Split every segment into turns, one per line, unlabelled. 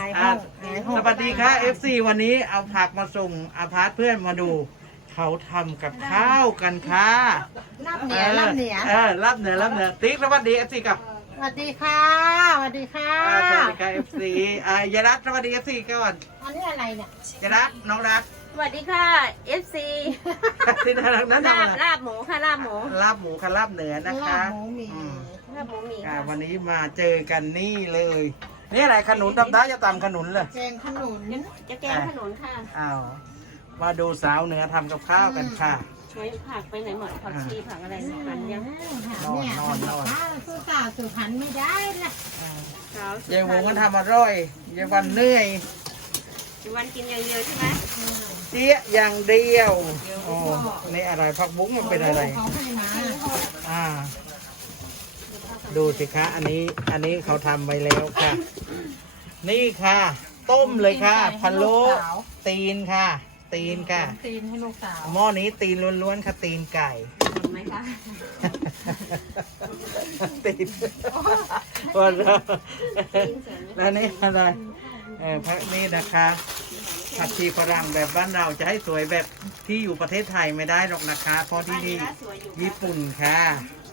สวัสดีค่ะ FC วันนี้เอาผักมาส่งอาพาร์ตเพื่อนมาดู เขาทำกับข้าวกันค่ะ
รับเหนือรับเหนือ
รับเหนือรับเหนือติ๊กสวัสดี FC กับ
สวัสดีค่ะสวัสดีค่ะ
สวัสดีค่ะ FC ยารัตสวัสดี FC ก่อน
อันนี้อะไรเนี่ย
ยารัตน้องรัก
สวัสดีค่ะ FC
ที่นั้น
ลาบหมูค่ะลาบหมู
ลาบหมูค่ะลาบเหนือนะคะ
ลาบหมูหมี่
ลาบหมูหมี่
วันนี้มาเจอกันนี่เลยนี่อะไรขนุนดำด้าจะตำขนุนเลย
แกงขนุน
จะแกงขนุนค่ะ
อ้าวมาดูสาวเหนือทำกับข้าวกันค่ะ
ช่วยผักไปไหนหมดผักชีผักอะไรหันยัง
เนี่ยสู้สาวสู่หันไม่ได้นะ
ยายวงก็ทำอร่อยยายวันเหนื่อย
วันกินอย่างเดียวใช่ไหม
เจี๊ยอย่างเดียวโอ้นี่อะไรผักบุ้งมันเป็นอะไรดูสิคะอันนี้เขาทำไว้แล้วค่ะนี่ค่ะ ต้มเลยค่ะพะโล้ตีนค่ะตีนค่ะ
ตีนให้ลูกสาว
หม้อนี้ตีนล้วนๆค่ะตีนไก่
หมดไหมคะ
ตีนแล้วนี่อะไรพระนี่นะคะผักชีฝรั่งแบบบ้านเราจะให้สวยแบบที่อยู่ประเทศไทยไม่ได้หรอกนะคะเพราะที่นี่ญี่ปุ่นค่ะ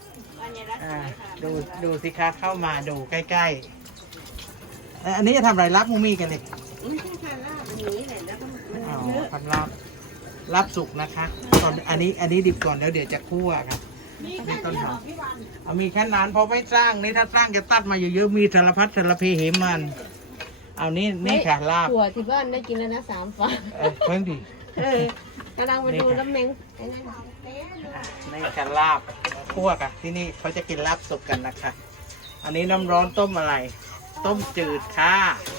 ดูสิคะเข้ามาดูใกล้ๆอันนี้จะทำอะไรรับมูมี่กันเลย
ไม่ใช่ค่ะลาบอันนี้แหละแล้วก็
ทำลาบสุกนะคะตอนอันนี้ดิบก่อนแล้วเดี๋ยวจะคั่วครับนี่ต้นหอมมีแค่นั้นพอไม่สร้างนี่ถ้าสร้างจะตัดมาเยอะๆมีสารพัดสารเพเหมันเอานี่ค่ะลาบ
ถั่วที่บ้านได้กินแล้วนะ3 ฟอง
เพิ่งดี
กำลังมาดูน้ำเมง
นี่ค่ะลาบคั่วค่ะที่นี่เขาจะกินลาบสุกกันนะคะอันนี้น้ำร้อนต้มอะไรต้มจืดค่ะ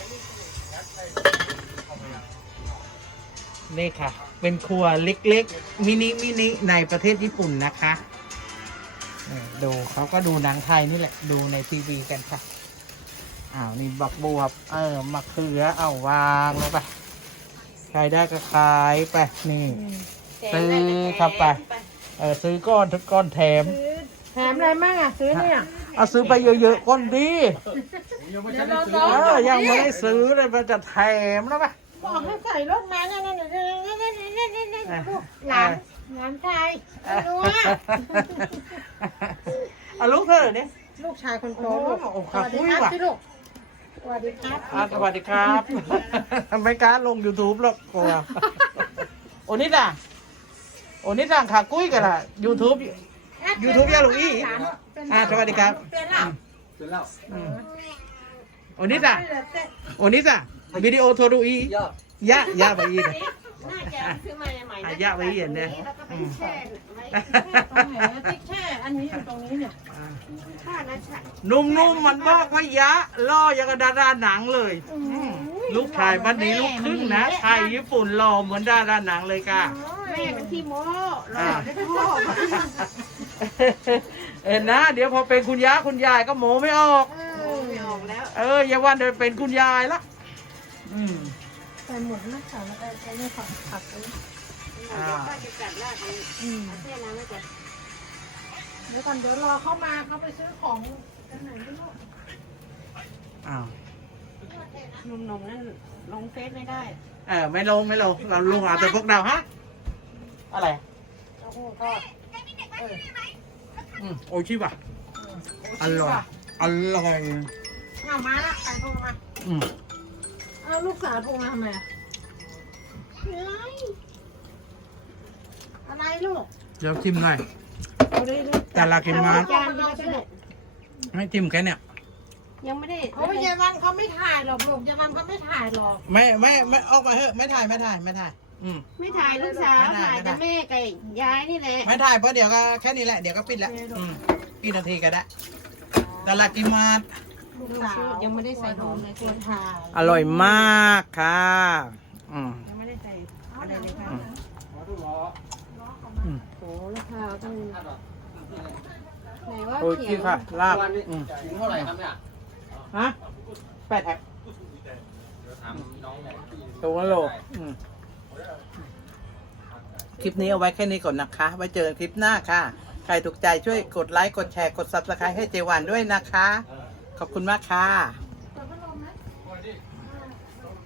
นี่ค่ะเป็นครัวเล็กๆมินิในประเทศญี่ปุ่นนะคะดูเขาก็ดูหนังไทยนี่แหละดูในทีวีกันค่ะนี่บักบวบมะเขือเอาวางแล้วไปใครได้ก็ขายไปนี่ซื้อเข้าไปซื้อก้อนแถม
อะไรมั่งซื้อเนี่ย
ซื้อไปเยอะๆก้อนดียังไม่ได้ซื้อเลยมันจะแถมแล้วไป
บอกให้ใส่รถมาเนี่ยหลานชายรู้
ว่าลูกเธอเนี่ย
ลูกชายคนโต
สวัสดีครับ
ลูกสวัสดีครับ
สวัสดีครับไม่กล้าลง YouTube หรอกกลัวโอนิดาขากุ้ยกันล่ะ YouTube ยาลูกอีสวัสดีครับโอนิดาวิดีโอโทรดูอียะไปอี
น่าจะซื้อมาใหม่
ยะไปอีเนี่ย
แช่อันนี้อยู่ตรงนี้เนี่ย
นุ่มมันบอกว่ายะล่ออย่างกับดาราหนังเลยลูกชายวันนี้ลูกครึ่งนะไทยญี่ปุ่นหล่อเหมือนดาราหนังเลยค่ะ
แม่เป็นที่โม้
นะเดี๋ยวพอเป็นคุณย่าคุณยายก็โมไม่ออก
แล้ว
อย่าวันเดี๋ยวเป็นคุณยายละ
ใส่หมดนะค่ะใส่เนี่ยผัก
เดี๋ยวจัดลาดเที่ยน้ำไม่จัด
เดี๋ยวก่อนเดี๋ยวรอเข้ามาเขาไปซื้อของกันไหนไม่รู้
หนุ่มๆนั่นลงเฟซไม่ได้
ไม่ลงเราลงเอาแต่พวกเราฮะอะไร
เต้าหู้ทอด
โอชิบะอร่อย
มาละใครโทรมาลูกสาวโทรมาทำไมอะไรลูก
เดี๋ยวชิมหน่อยแต่ละกินมาไม่จิ้มแค่เนี่ย
ยังไม่ได้
ยายวันเขาไม่ถ่ายหรอกลูกยายวันเขาไม่ถ่ายหรอก
ไม่ออกมาเถอะไม่ถ่าย
ไม่ถ่ายลูกสาวถ่ายแต่แม่กับยายนี่แหละ
ไม่ถ่ายเพราะเดี๋ยวก็แค่นี้แหละเดี๋ยวก็ปิดแล้วกี่นาทีก็ได้แต่ละกินมา
ยังไม่ได้ใส่หอมเลยควรถ่าย
อร่อยมากค่ะ
ยังไม่ได้ใส่อะไรเลยค่ะโอ้ราคาต้องไหนว่าเขียว
ค่ะลาบ
ถึงเท่าไหร่ครับเนี่ย
ฮะ8 แท็กตัวโลคลิปนี้เอาไว้แค่นี้ก่อนนะคะไว้เจอคลิปหน้าค่ะใครถูกใจช่วยกดไลค์กดแชร์กด Subscribe ให้เจวันด้วยนะคะขอบคุณมากค่ะ